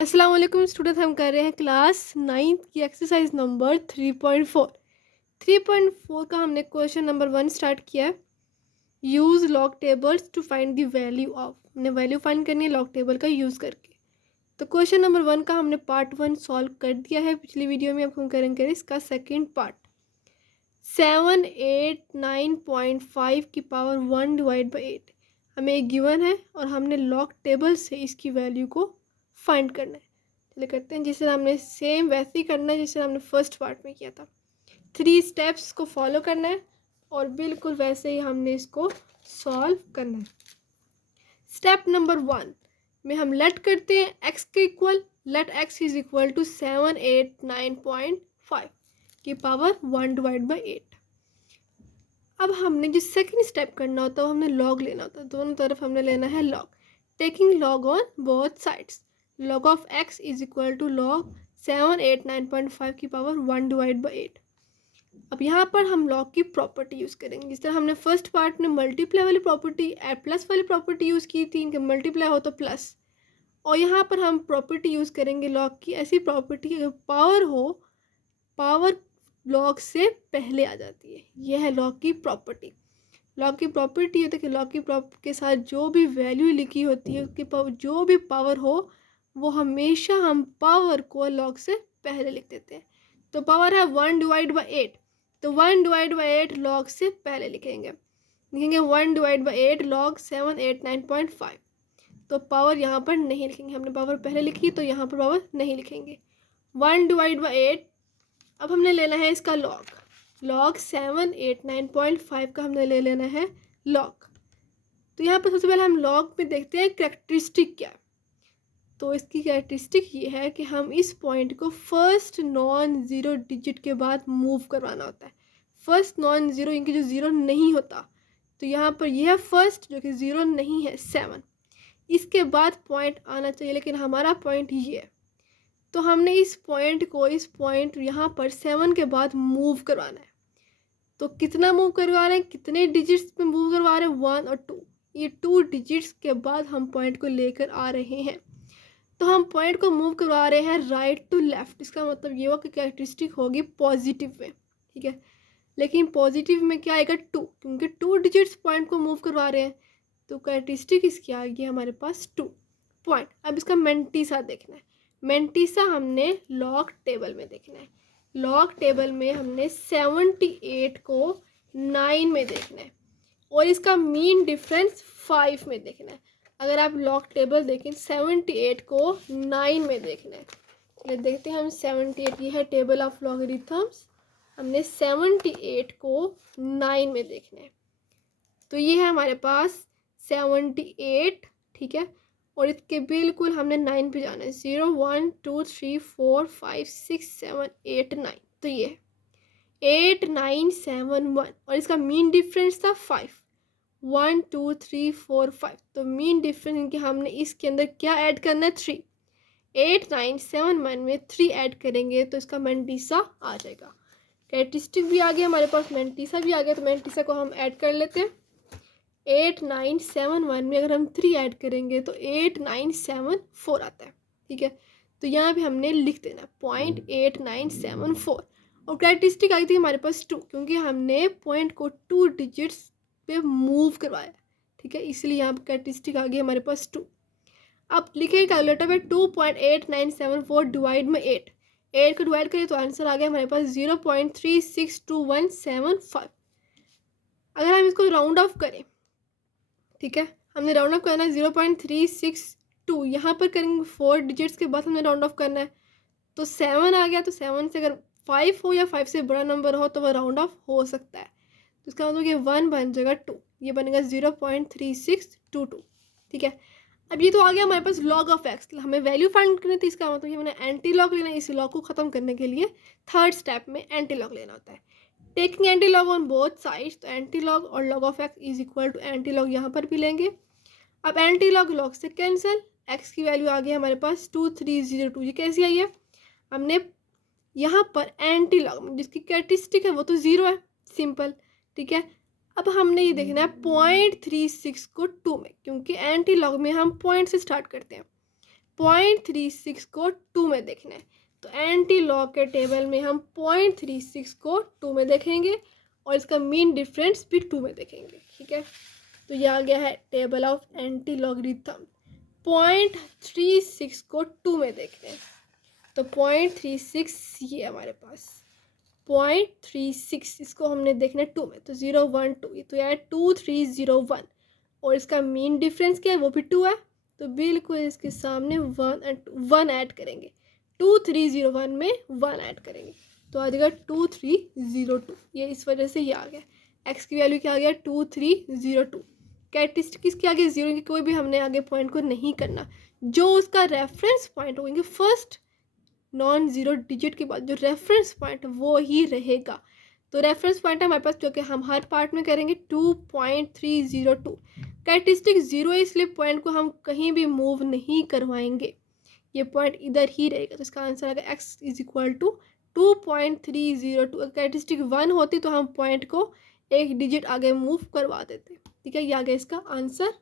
अस्सलाम वालेकुम स्टूडेंट, हम कर रहे हैं क्लास 9th की एक्सरसाइज नंबर 3.4 का हमने क्वेश्चन नंबर 1 स्टार्ट किया है। Use log tables two find the value of, हमने वैल्यू फाइंड करनी है लॉग टेबल का यूज़ करके। तो क्वेश्चन नंबर 1 का हमने पार्ट 1 सॉल्व कर दिया है पिछली वीडियो में। अब हम करेंगे इसका सेकेंड पार्ट। 789.5 की पावर 1 डिवाइड बाई 8 हमें एक गिवन है और हमने लॉग टेबल से इसकी वैल्यू को फाइंड करना है। चलिए करते हैं, जिसे हमने सेम वैसे ही करना है जिसे हमने फर्स्ट पार्ट में किया था। 3 स्टेप्स को फॉलो करना है और बिल्कुल वैसे ही हमने इसको सॉल्व करना है। स्टेप नंबर 1 में हम लेट करते हैं x के equal, let x is equal to 789.5 की पावर 1 डिवाइड बाई 8। अब हमने जो सेकंड स्टेप करना होता है वो हमने लॉग लेना होता है, दोनों तरफ हमने लेना है log, taking log on both sides. Log of x is equal to log 789.5 की पावर 1 डिवाइड बाई 8। अब यहाँ पर हम लॉग की प्रॉपर्टी यूज़ करेंगे, जिस तरह हमने फर्स्ट पार्ट में मल्टीप्लाई वाली प्रॉपर्टी प्लस वाली प्रॉपर्टी यूज़ की थी, इनके मल्टीप्लाई हो तो प्लस, और यहाँ पर हम प्रॉपर्टी यूज़ करेंगे लॉग की, ऐसी प्रॉपर्टी अगर पावर हो, पावर लॉग से पहले आ जाती है। यह है लॉग की प्रॉपर्टी। लॉग की प्रॉपर्टी होती है कि लॉग की के साथ जो भी वैल्यू लिखी होती है उसके जो भी पावर हो वो हमेशा हम पावर को लॉग से पहले लिख देते हैं। तो पावर है 1 डिवाइड बाई 8, तो 1 डिवाइड बाई 8 लॉग से पहले लिखेंगे 1 डिवाइड बाई 8 लॉग 789.5। तो पावर यहाँ पर नहीं लिखेंगे, हमने पावर पहले लिखी तो यहाँ पर पावर नहीं लिखेंगे। 1 डिवाइड बाई 8, अब हमने लेना है इसका लॉग, लॉग 789.5 का हमने ले लेना है लॉग। तो यहाँ पर सबसे पहले हम लॉग में देखते हैं कैरेक्टरिस्टिक क्या है। तो इसकी कैरेक्टरिस्टिक ये है कि हम इस पॉइंट को फर्स्ट नॉन ज़ीरो डिजिट के बाद मूव करवाना होता है। फर्स्ट नॉन ज़ीरो, इनकी जो ज़ीरो नहीं होता, तो यहाँ पर यह है फर्स्ट जो कि ज़ीरो नहीं है 7, इसके बाद पॉइंट आना चाहिए, लेकिन हमारा पॉइंट ये है। तो हमने इस पॉइंट यहाँ पर 7 के बाद मूव करवाना है। तो कितना मूव करवा रहे हैं, कितने डिजिट्स पे मूव करवा रहे हैं, 1 और 2, ये 2 डिजिट्स के बाद हम पॉइंट को लेकर आ रहे हैं। तो हम पॉइंट को मूव करवा रहे हैं राइट टू लेफ्ट। इसका मतलब ये हुआ कि कैरेक्टरिस्टिक होगी पॉजिटिव में, ठीक है। लेकिन पॉजिटिव में क्या आएगा 2, क्योंकि 2 डिजिट्स पॉइंट को मूव करवा रहे हैं, तो कैरेक्टरिस्टिक इसकी आ गई हमारे पास 2 पॉइंट। अब इसका मेंटीसा देखना है। मेंटीसा हमने लॉग टेबल में देखना है। लॉग टेबल में हमने 78 को 9 में देखना है और इसका मीन डिफरेंस 5 में देखना है। अगर आप लॉग टेबल देखें 78 को 9 में देखना है, तो देखते हैं हम 78, ये है टेबल ऑफ लॉगरिथम्स, हमने 78 को 9 में देखना है। तो ये है हमारे पास 78, ठीक है, और इसके बिल्कुल हमने 9 पे जाना है। 0 1 2 3 4 5 6 7 8 9, तो ये 8 9 7 1, और इसका मीन डिफरेंस था 5, 1 2 3 4 5, तो मीन डिफरेंस इनके हमने इसके अंदर क्या ऐड करना है 3। 8 9 7 1 में 3 ऐड करेंगे तो इसका मेंटीसा आ जाएगा। कैरेक्टरिस्टिक भी आ गया हमारे पास, मेंटीसा भी आ गया, तो मेंटीसा को हम ऐड कर लेते हैं। 8 9 7 1 में अगर हम 3 ऐड करेंगे तो 8 9 7 4 आता है, ठीक है। तो यहाँ पे हमने लिख देना 0.8974, और कैरेक्टरिस्टिक आई थी हमारे पास 2, क्योंकि हमने पॉइंट को 2 डिजिट्स पे मूव करवाया, ठीक है, इसलिए यहाँ पर कैरेक्टरिस्टिक आ गई हमारे पास 2। अब लिखेंगे कैलकुलेटर में 2.8974 डिवाइड में 8 को डिवाइड करें तो आंसर आ गया हमारे पास 0.362175। अगर हम इसको राउंड ऑफ करें, ठीक है, हमने राउंड ऑफ करना है 0.362, यहाँ पर करेंगे 4 डिजिट्स के बाद हमने राउंड ऑफ करना है, तो 7 आ गया। तो 7 से अगर 5 हो या 5 से बड़ा नंबर हो तो वह राउंड ऑफ हो सकता है, तो इसका मतलब ये 1 बन जाएगा 2, ये बनेगा 0.3622, ठीक है। अब ये तो आ गया हमारे पास लॉग ऑफ एक्स, हमें वैल्यू फाइंड करनी थी, इसका मतलब हमने एंटी लॉग लेना है। इस लॉग को ख़त्म करने के लिए थर्ड स्टेप में एंटी लॉग लेना होता है, taking anti log on both sides. तो एंटी लॉग और log of x is equal to anti log यहाँ पर भी लेंगे। अब एंटी लॉग लॉग से कैंसिल, एक्स की वैल्यू आ गई हमारे पास 2302, ये कैसी आई है, हमने यहाँ पर एंटी लॉग जिसकी कैरेक्टरिस्टिक है वो तो 0 है, सिंपल, ठीक है। अब हमने ये देखना है 0.36 को 2 में, क्योंकि एंटी लॉग में हम पॉइंट से स्टार्ट करते हैं। 0.36 को 2 में देखना है, तो एंटी लॉग के टेबल में हम 0.36 को 2 में देखेंगे और इसका मीन डिफरेंस भी 2 में देखेंगे। ठीक है, तो ये आ गया है टेबल ऑफ एंटी लॉगरिथम। 0.36 को 2 में देखते हैं, तो 0.36 ये हमारे पास 0.36 इसको हमने देखना है 2 में, तो 0 1 2, तो यह है 2 3 0 1 और इसका मीन डिफरेंस क्या है, वो भी 2 है, तो बिल्कुल इसके सामने 1 ऐड करेंगे, 2 3 0 1 में 1 ऐड करेंगे, तो आ जाएगा 2 3 0 2। ये इस वजह से ये आ गया, एक्स की वैल्यू क्या आ गया 2 3 0 2। कैरेक्टरिस्टिक किसके आगे जीरो की, कोई भी हमने आगे पॉइंट को नहीं करना, जो उसका रेफरेंस पॉइंट होंगे फर्स्ट नॉन जीरो डिजिट के बाद जो रेफरेंस पॉइंट वो ही रहेगा। तो रेफरेंस पॉइंट है हमारे पास जो कि हम हर पार्ट में करेंगे 2.302। कैरेक्टरिस्टिक जीरो है इसलिए पॉइंट को हम कहीं भी मूव नहीं करवाएंगे, ये पॉइंट इधर ही रहेगा, तो इसका आंसर आएगा x is equal to 2.302। Characteristic 1 होती तो हम पॉइंट को एक डिजिट आगे मूव करवा देते। ठीक है, ये आ गया इसका आंसर।